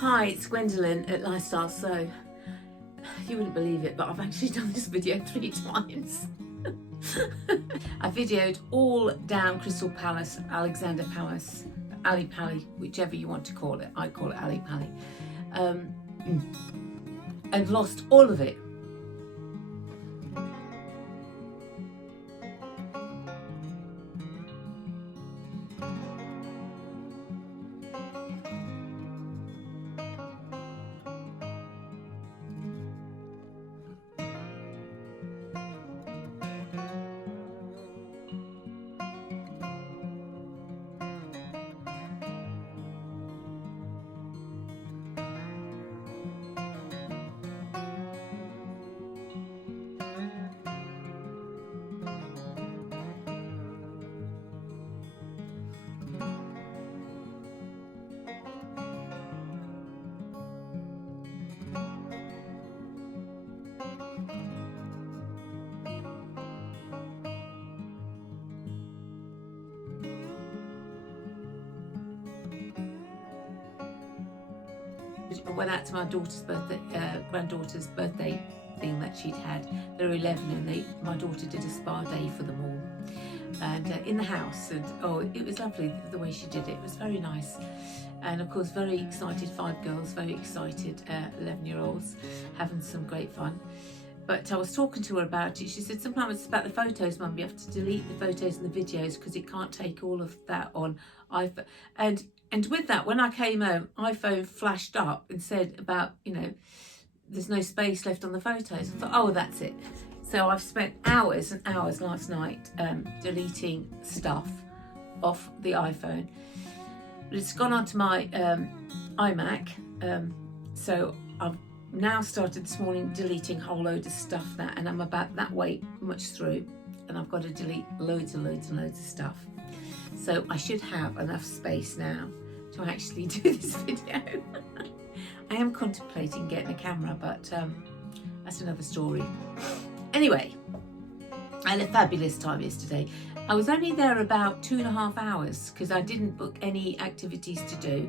Hi, it's Gwendolyn at Lifestyle Sew. You wouldn't believe it, but I've actually done this video 3 times. I videoed all down Crystal Palace, Alexander Palace, Ali Pali, whichever you want to call it. I call it Ali Pali. And lost all of it. I went out to my daughter's birthday, granddaughter's birthday thing that she'd had. They're 11 and my daughter did a spa day for them all. And in the house, and oh, it was lovely the way she did it. It was very nice. And of course, very excited, 5 girls, very excited 11-year-olds, having some great fun. But I was talking to her about it. She said, sometimes it's about the photos, Mum. You have to delete the photos and the videos because it can't take all of that on iPhone. And with that, when I came home, iPhone flashed up and said about, there's no space left on the photos. I thought, oh, that's it. So I've spent hours and hours last night deleting stuff off the iPhone. But it's gone onto my iMac. So I've now started this morning deleting a whole load of stuff and I'm about that way much through, and I've got to delete loads and loads and loads of stuff. So I should have enough space now to actually do this video. I am contemplating getting a camera, but that's another story. Anyway, I had a fabulous time yesterday. I was only there about 2.5 hours because I didn't book any activities to do.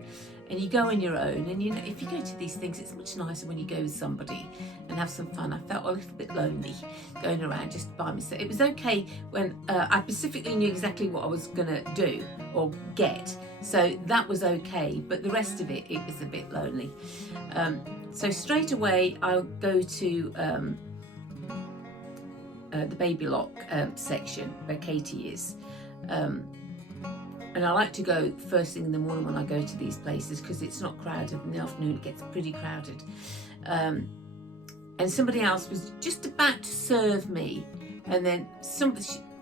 And you go on your own, and if you go to these things, it's much nicer when you go with somebody and have some fun. I felt a little bit lonely going around just by myself. It was okay when I specifically knew exactly what I was gonna do or get, so that was okay, but the rest of it was a bit lonely. So straight away I'll go to the baby lock section where Katie is. And I like to go first thing in the morning when I go to these places because it's not crowded. In the afternoon it gets pretty crowded. And somebody else was just about to serve me, and then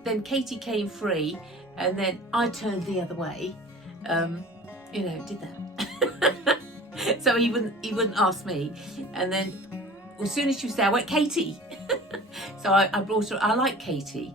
then Katie came free, and then I turned the other way. Did that. So he wouldn't ask me, and then as soon as she was there, I went, Katie. So I brought her. I like Katie.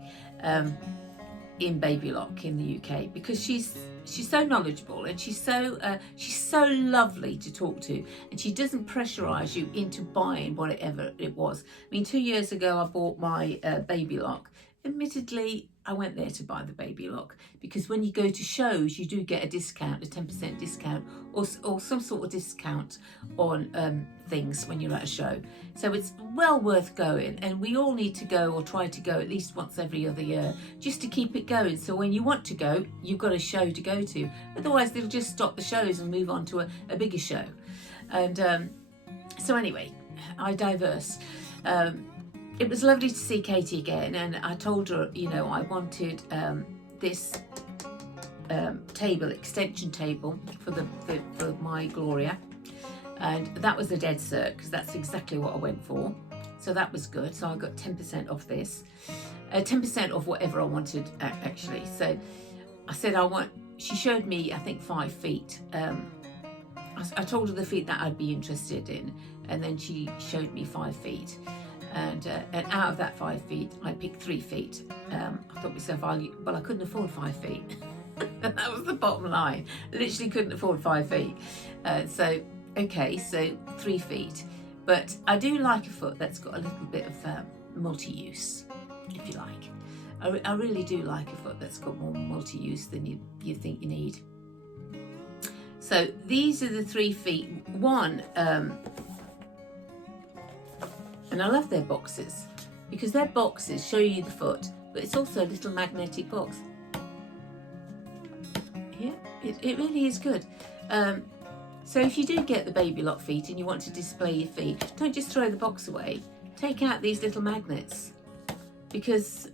In Baby Lock in the UK because she's so knowledgeable, and she's so lovely to talk to, and she doesn't pressurize you into buying whatever it was. I mean, 2 years ago I bought my Baby Lock. Admittedly, I went there to buy the Baby Lock because when you go to shows you do get a discount, a 10% discount or some sort of discount on things when you're at a show. So it's well worth going, and we all need to go or try to go at least once every other year just to keep it going. So when you want to go, you've got a show to go to. Otherwise they'll just stop the shows and move on to a bigger show. And so anyway, I digress. It was lovely to see Katie again, and I told her, I wanted this extension table for my Gloria, and that was a dead cert because that's exactly what I went for. So that was good. So I got 10% off this, 10% off whatever I wanted actually. So I said she showed me I think 5 feet. I told her the feet that I'd be interested in, and then she showed me 5 feet. And out of that 5 feet, I picked 3 feet. I thought to myself, well, I couldn't afford 5 feet. That was the bottom line. I literally couldn't afford 5 feet. So 3 feet. But I do like a foot that's got a little bit of multi-use, if you like. I really do like a foot that's got more multi-use than you think you need. So these are the 3 feet. one, and I love their boxes, because their boxes show you the foot, but it's also a little magnetic box. Yeah, it really is good. So if you do get the baby lock feet and you want to display your feet, don't just throw the box away. Take out these little magnets, because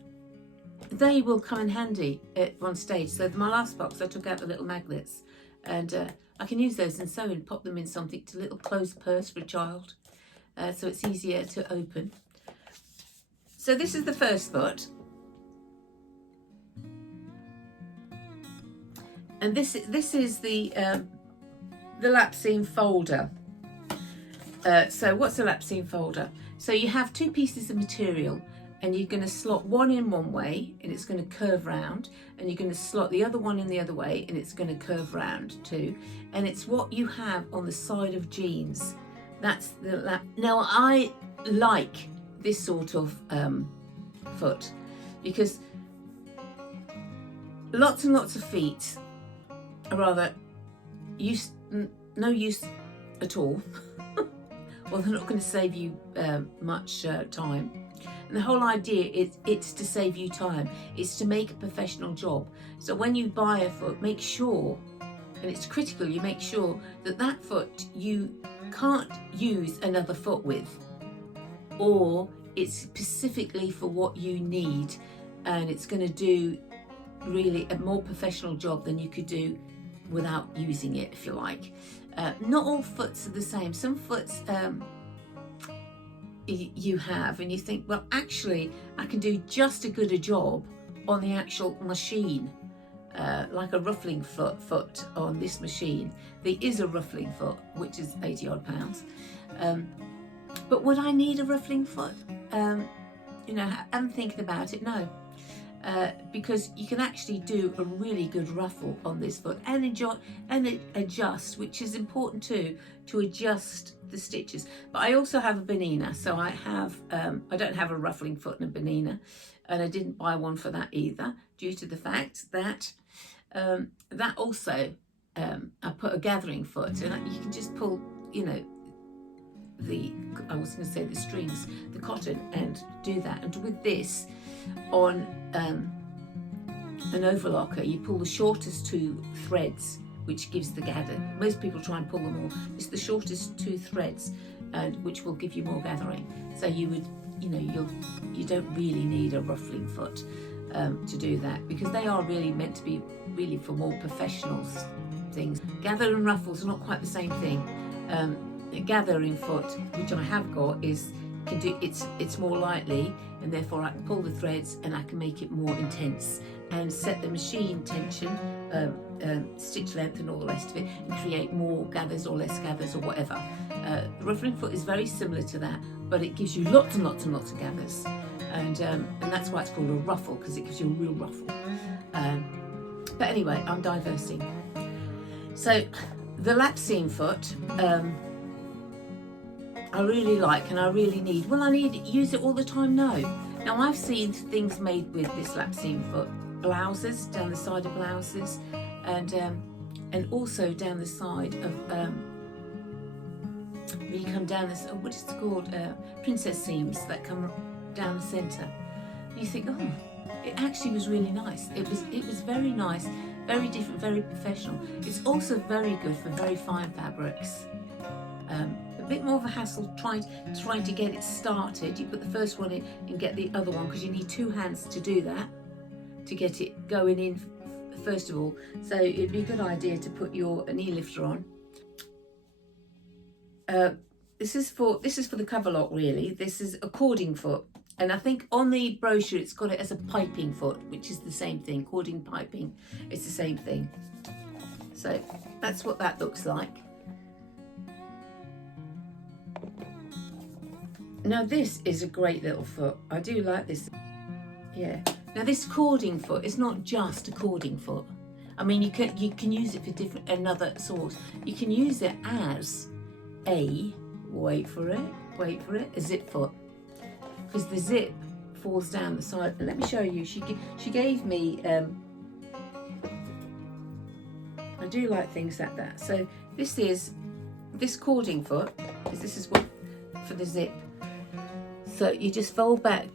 they will come in handy at one stage. So my last box, I took out the little magnets, and I can use those and sew and pop them in something, to a little closed purse for a child, so it's easier to open. So this is the first foot, and this is the lap seam folder. So what's a lap seam folder? So you have two pieces of material, and you're going to slot one in one way and it's going to curve round, and you're going to slot the other one in the other way and it's going to curve round too. And it's what you have on the side of jeans. That's the lap. Now I like this sort of foot, because lots and lots of feet are rather no use at all. Well, they're not going to save you much time. And the whole idea is it's to save you time. It's to make a professional job. So when you buy a foot, make sure, and it's critical, you make sure that that foot you can't use another foot with, or it's specifically for what you need, and it's going to do really a more professional job than you could do without using it, if you like. Not all foots are the same. Some foots you have and you think, well, actually I can do just as good a job on the actual machine, like a ruffling foot on this machine. There is a ruffling foot, which is 80 odd pounds, but would I need a ruffling foot? You know, I'm thinking about it. No, because you can actually do a really good ruffle on this foot and enjoy and adjust, which is important too, to adjust the stitches. But I also have a banina, so I have I don't have a ruffling foot and a banina, and I didn't buy one for that either, due to the fact that that also I put a gathering foot, and you can just pull, you know, I was going to say the strings, the cotton, and do that. And with this on an overlocker, you pull the shortest two threads, which gives the gather. Most people try and pull them all. It's the shortest two threads, which will give you more gathering. So you would, you know, you don't really need a ruffling foot to do that, because they are really meant to be really for more professional things. Gather and ruffles are not quite the same thing. A gathering foot, which I have got, it's more lightly, and therefore I can pull the threads and I can make it more intense and set the machine tension, stitch length and all the rest of it, and create more gathers or less gathers or whatever. The ruffling foot is very similar to that, but it gives you lots and lots and lots of gathers, and that's why it's called a ruffle, because it gives you a real ruffle. But anyway, I'm diversing. So the lap seam foot, I really like, and I really need. Will I use it all the time? No. Now I've seen things made with this lap seam foot, blouses, down the side of blouses, and also down the side of you come down this, what is it called, princess seams that come down the centre. You think, oh, it actually was really nice. It was very nice, very different, very professional. It's also very good for very fine fabrics. A bit more of a hassle trying to get it started. You put the first one in and get the other one, because you need two hands to do that, to get it going in first of all. So it'd be a good idea to put your knee lifter on. This is for the cover lock, really. This is a cording foot, and I think on the brochure it's got it as a piping foot, which is the same thing. Cording, piping, it's the same thing. So that's what that looks like. Now this is a great little foot. I do like this. Yeah. Now this cording foot is not just a cording foot. I mean, you can use it for another source. You can use it as a, wait for it, a zip foot, because the zip falls down the side. Let me show you. She gave me. I do like things like that. So this is this cording foot, because this is what for the zip. So you just fold back,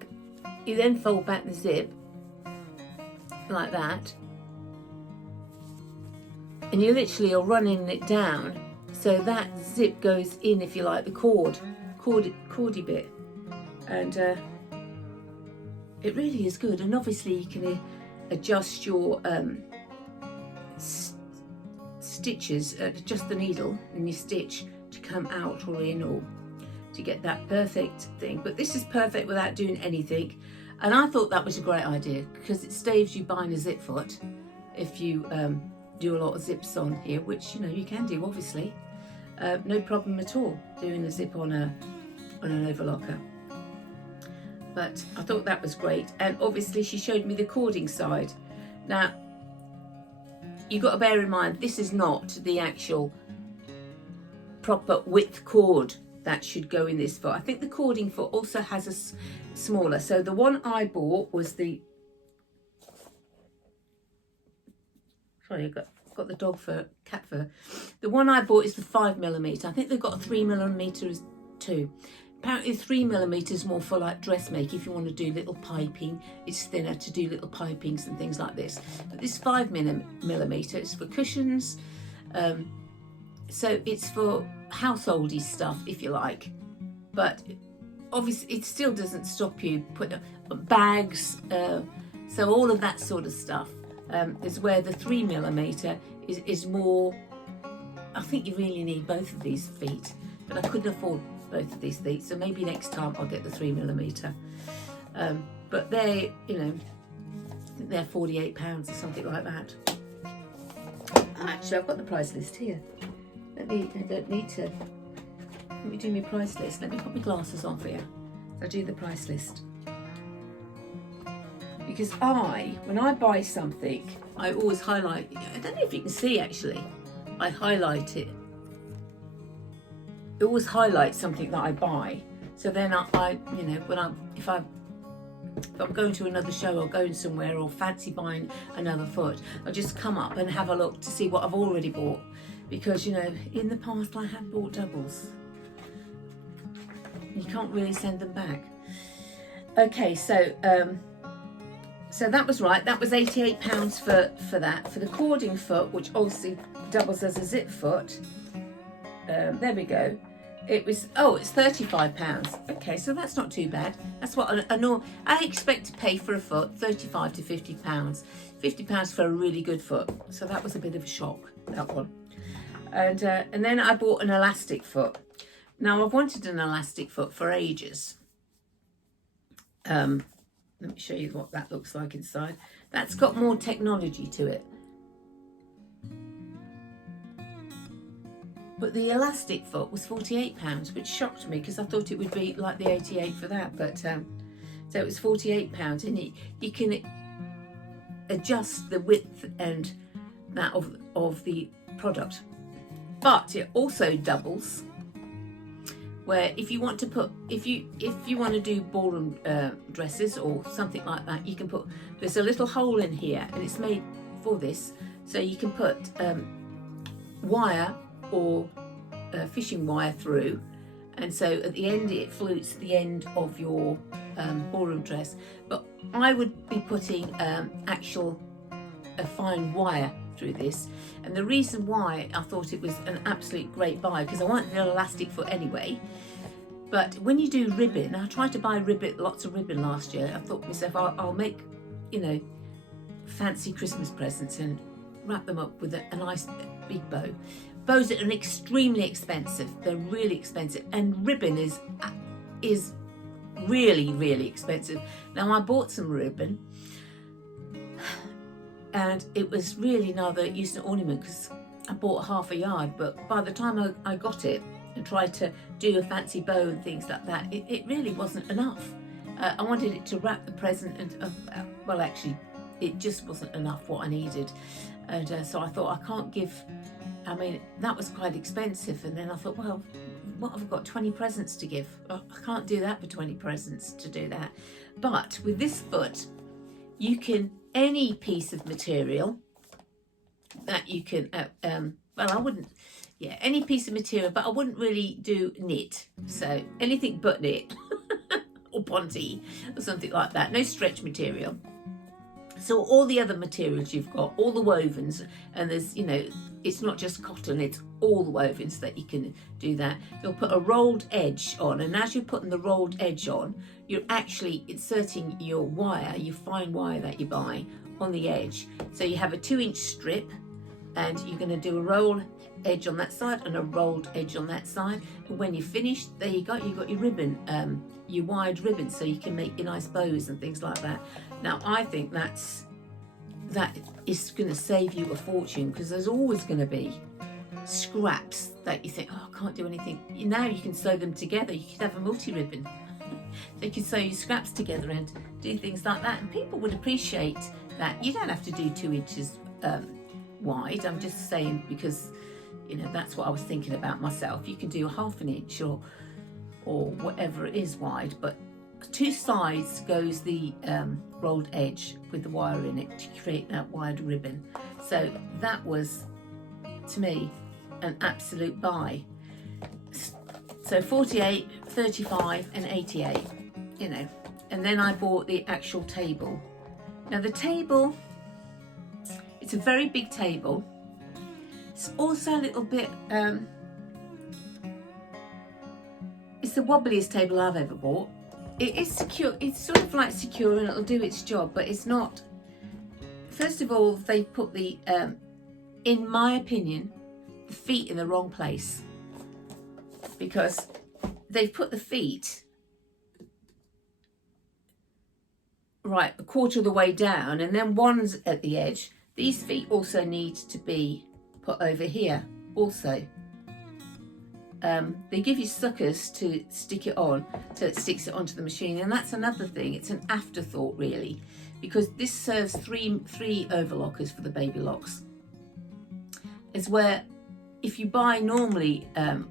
you then fold back the zip like that, and you literally are running it down so that zip goes in, if you like, the cordy bit, and it really is good. And obviously you can adjust your stitches, adjust the needle and your stitch to come out or in, or to get that perfect thing. But this is perfect without doing anything, and I thought that was a great idea because it saves you buying a zip foot if you do a lot of zips on here, which you know you can do, obviously. No problem at all doing a zip on an overlocker. But I thought that was great. And obviously she showed me the cording side. Now you've got to bear in mind, this is not the actual proper width cord that should go in this foot. I think the cording foot also has a smaller. So the one I bought was the, sorry, I got the dog fur, cat fur. The one I bought is the 5mm. I think they've got a 3mm too. Apparently 3mm is more for like dressmaking, if you want to do little piping. It's thinner to do little pipings and things like this. But this 5mm is for cushions. So it's for householdy stuff, if you like. But obviously it still doesn't stop you putting bags, so all of that sort of stuff. Is where the 3mm is more. I think you really need both of these feet, but I couldn't afford both of these feet, so maybe next time I'll get the 3mm. But they, you know, I think they're £48 or something like that. Actually, I've got the price list here. I don't need to. Let me do my price list. Let me put my glasses on for you. I'll do the price list. Because when I buy something, I always highlight. I don't know if you can see actually. I highlight it. It always highlights something that I buy. So then I you know, if I'm going to another show or going somewhere or fancy buying another foot, I'll just come up and have a look to see what I've already bought. Because you know, in the past I have bought doubles. You can't really send them back. Okay, so that was right. That was £88 for that. For the cording foot, which obviously doubles as a zip foot. There we go. It was, it's £35. Okay, so that's not too bad. That's what I expect to pay for a foot, £35 to £50. £50 for a really good foot. So that was a bit of a shock, that one. And then I bought an elastic foot. Now I've wanted an elastic foot for ages. Let me show you what that looks like inside. That's got more technology to it. But the elastic foot was £48, which shocked me because I thought it would be like the 88 for that. But so it was £48, and you can adjust the width and that of the product. But it also doubles, where if you want to put, if you want to do ballroom dresses or something like that, you can put, there's a little hole in here and it's made for this, so you can put wire or fishing wire through, and so at the end it flutes the end of your ballroom dress. But I would be putting actual fine wire through this, and the reason why I thought it was an absolute great buy, because I wanted an elastic foot anyway. But when you do ribbon, I tried to buy lots of ribbon last year. I thought to myself, I'll make, you know, fancy Christmas presents and wrap them up with a nice big bow. Bows are extremely expensive. They're really expensive, and ribbon is really, really expensive. Now I bought some ribbon, and it was really neither use nor ornament because I bought half a yard. But by the time I got it and tried to do a fancy bow and things like that, it really wasn't enough. I wanted it to wrap the present, and well, actually, it just wasn't enough what I needed. And so I thought, I can't give. I mean, that was quite expensive. And then I thought, well, what have I got? 20 presents to give? I can't do that for 20 presents to do that. But with this foot, you can, any piece of material that you can, well, I wouldn't, yeah, any piece of material, but I wouldn't really do knit. So anything but knit or ponte or something like that. No stretch material. So all the other materials you've got, all the wovens, and there's, you know, it's not just cotton, it's all the wovens that you can do that. You'll put a rolled edge on, and as you're putting the rolled edge on, you're actually inserting your wire, your fine wire that you buy, on the edge. So you have a 2-inch strip, and you're going to do a rolled edge on that side and a rolled edge on that side. And when you're finished, there you go, you've got your ribbon, your wide ribbon, so you can make your nice bows and things like that. Now I think that is going to save you a fortune, because there's always going to be scraps that you think, oh, I can't do anything. Now you can sew them together. You could have a multi-ribbon. So you can sew your scraps together and do things like that, and people would appreciate that. You don't have to do 2 inches wide. I'm just saying, because, you know, that's what I was thinking about myself. You can do 1/2 inch or whatever it is wide, but 2 sides goes the rolled edge with the wire in it to create that wide ribbon. So that was, to me, an absolute buy. So 48, 35 and 88, you know. And then I bought the actual table. Now the table, it's a very big table. It's also a little bit, it's the wobbliest table I've ever bought. It is secure, it's sort of like secure, and it'll do its job, but it's not. First of all, they put the, in my opinion, the feet in the wrong place, because they've put the feet right a quarter of the way down, and then one's at the edge. These feet also need to be put over here also. They give you suckers to stick it on, so it sticks it onto the machine, and that's another thing. It's an afterthought really, because this serves three overlockers for the baby locks. It's where, if you buy normally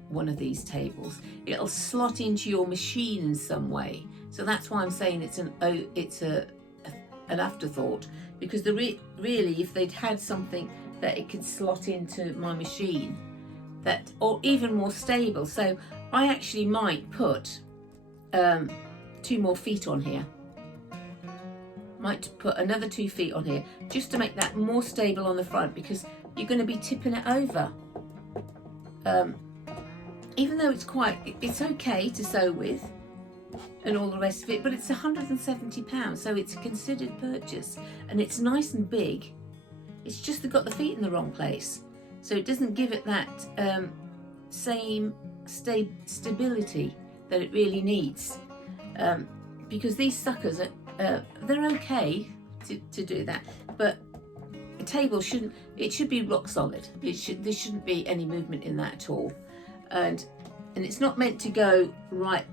one of these tables, it'll slot into your machine in some way. So that's why I'm saying it's an afterthought, because really, if they'd had something that it could slot into my machine, that, or even more stable. So I actually might put 2 more feet on here. Might put another 2 feet on here, just to make that more stable on the front, because you're going to be tipping it over. Even though it's okay to sew with and all the rest of it, but it's £170, so it's a considered purchase, and it's nice and big. It's just they've got the feet in the wrong place, so it doesn't give it that same stability that it really needs. Because these suckers are they're okay to do that, but a table should be rock solid. There shouldn't be any movement in that at all, and it's not meant to go right.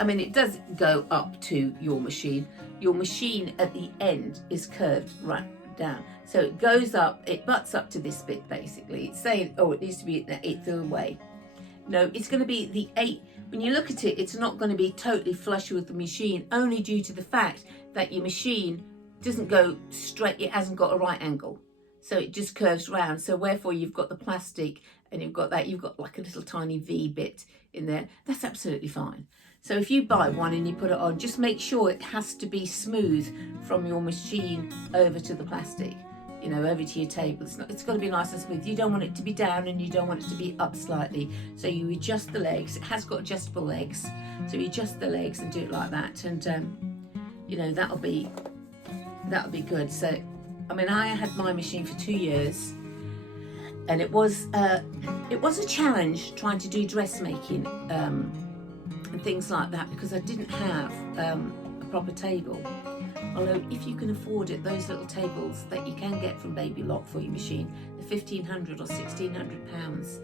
I mean, it does go up to your machine. Your machine at the end is curved right down, so it goes up, it butts up to this bit basically. It's saying, oh, it needs to be the 1/8 of the way. No, it's going to be the 8. When you look at it, it's not going to be totally flush with the machine, only due to the fact that your machine doesn't go straight. It hasn't got a right angle, so it just curves round. So wherefore you've got the plastic, and you've got like a little tiny V bit in there. That's absolutely fine. So if you buy one and you put it on, just make sure it has to be smooth from your machine over to the plastic, you know, over to your table. It's got to be nice and smooth. You don't want it to be down, and you don't want it to be up slightly. So you adjust the legs. It has got adjustable legs, so you adjust the legs and do it like that, and you know, that'll be good. So I mean, I had my machine for 2 years, and it was a challenge trying to do dressmaking and things like that, because I didn't have a proper table. Although if you can afford it, those little tables that you can get from Baby Lock for your machine, the £1,500 or £1,600,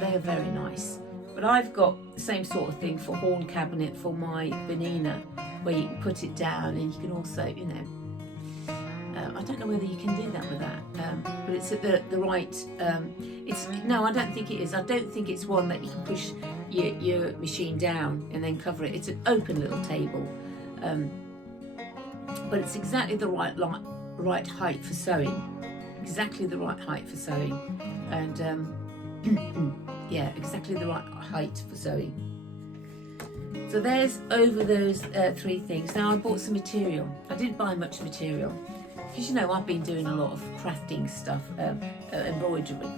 they are very nice. But I've got the same sort of thing for horn cabinet for my Benina, where you can put it down, and you can also, you know, I don't know whether you can do that with that, but it's at the right, no, I don't think it is. I don't think it's one that you can push your machine down and then cover it. It's an open little table, but it's exactly the right height for sewing, exactly the right height for sewing, and Yeah, exactly the right height for sewing. So there's over those 3 things. Now I bought some material. I didn't buy much material because, you know, I've been doing a lot of crafting stuff, embroidery,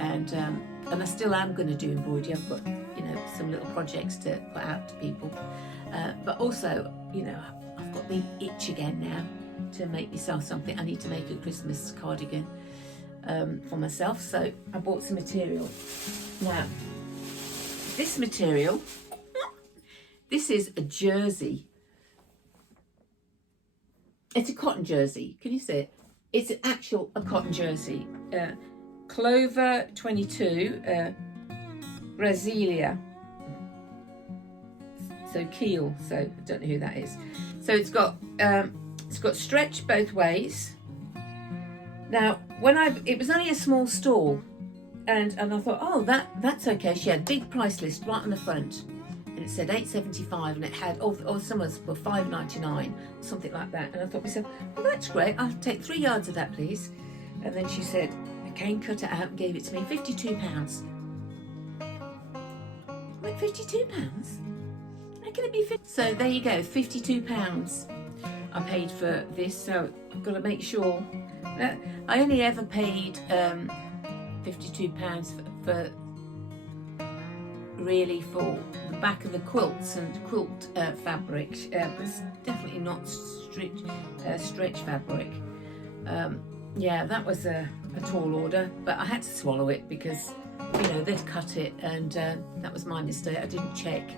and I still am going to do embroidery. I've got, you know, some little projects to put out to people, but also, you know, I've got the itch again now to make myself something. I need to make a Christmas cardigan for myself, so I bought some material. Now this material, this is a jersey. It's a cotton jersey. Can you see it? It's a cotton jersey. Clover 22, Brasilia. So Kiel. So I don't know who that is. So it's got stretch both ways. Now it was only a small stall. And I thought, oh, that's okay. She had a big price list right on the front, and it said $8.75, and it had some was for $5.99, something like that. And I thought to myself, well, that's great. I'll take 3 yards of that, please. And then she said, okay, cut it out and gave it to me. £52. I went, £52? How can it be 50? So there you go, £52. I paid for this. So I've got to make sure that I only ever paid £52 for really for the back of the quilts and quilt fabric. It's definitely not stretch fabric. Yeah, that was a tall order, but I had to swallow it because, you know, they'd cut it, and that was my mistake. I didn't check.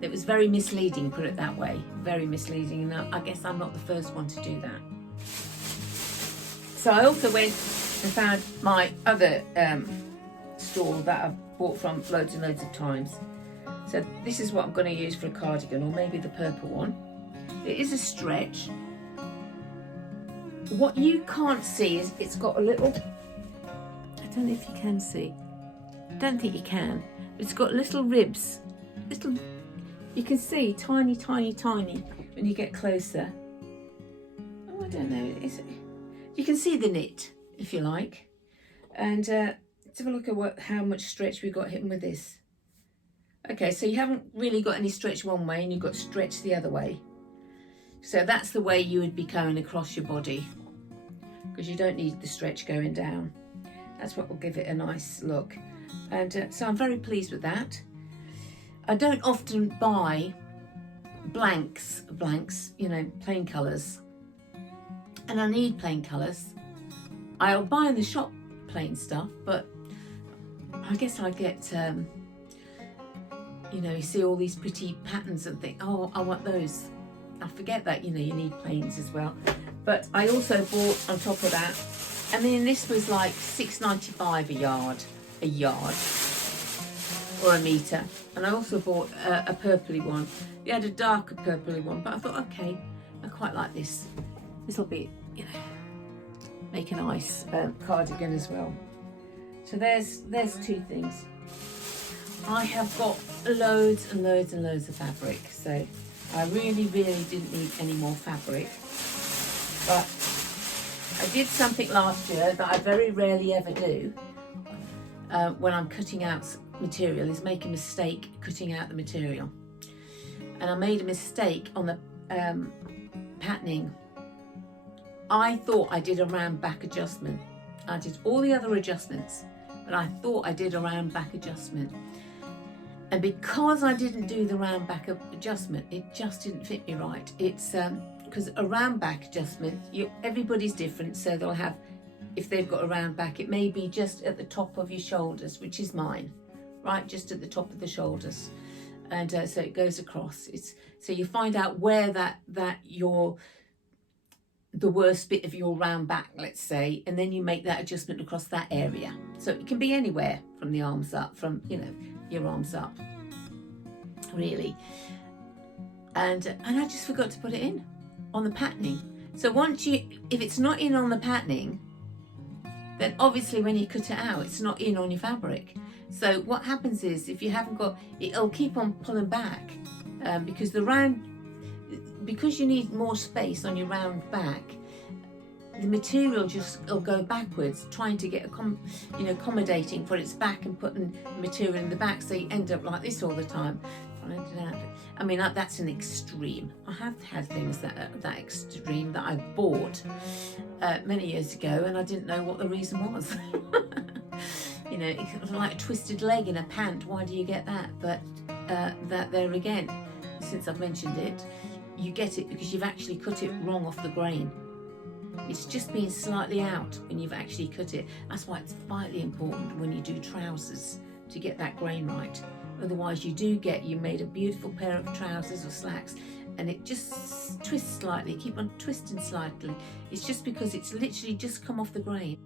It was very misleading, put it that way. Very misleading, and I guess I'm not the first one to do that. So I also went and found my other store that I've bought from loads and loads of times. So this is what I'm going to use for a cardigan, or maybe the purple one. It is a stretch. What you can't see is it's got a little, I don't know if you can see, I don't think you can, but it's got little ribs, you can see tiny when you get closer. Oh, I don't know, you can see the knit, if you like. And let's have a look at how much stretch we got hitting with this. Okay, so you haven't really got any stretch one way, and you've got stretch the other way. So that's the way you would be going across your body, because you don't need the stretch going down. That's what will give it a nice look. And so I'm very pleased with that. I don't often buy blanks, you know, plain colours. And I need plain colours. I'll buy in the shop plain stuff, but I guess I get, you know, you see all these pretty patterns and think, oh, I want those. I forget that, you know, you need plains as well. But I also bought on top of that, I mean, this was like $6.95 a yard or a metre. And I also bought a purpley one. We had a darker purpley one, but I thought, okay, I quite like this. This will be, you know, make a nice cardigan as well. So there's 2 things. I have got loads and loads and loads of fabric, so I really didn't need any more fabric. But I did something last year that I very rarely ever do when I'm cutting out material, is make a mistake cutting out the material. And I made a mistake on the patterning. I thought I did a round back adjustment. I did all the other adjustments, but I thought I did a round back adjustment. And because I didn't do the round back adjustment, it just didn't fit me right. It's because a round back adjustment, everybody's different, so they'll have, if they've got a round back, it may be just at the top of your shoulders, which is mine, right, just at the top of the shoulders, and so it goes across. So you find out where the worst bit of your round back, let's say, and then you make that adjustment across that area. So it can be anywhere from the arms up, from, you know, your arms up, really. And I just forgot to put it in on the patterning. So if it's not in on the patterning, then obviously when you cut it out, it's not in on your fabric. So what happens is, if you haven't got, it'll keep on pulling back because you need more space on your round back. the material just will go backwards, trying to get accommodating for its back and putting material in the back, so you end up like this all the time. I mean, that's an extreme. I have had things that are that extreme that I bought many years ago, and I didn't know what the reason was. It's like a twisted leg in a pant. Why do you get that? But that there again, since I've mentioned it, you get it because you've actually cut it wrong off the grain. It's just been slightly out when you've actually cut it. That's why it's vitally important when you do trousers to get that grain right. Otherwise you made a beautiful pair of trousers or slacks and it just twists slightly. Keep on twisting slightly. It's just because it's literally just come off the grain.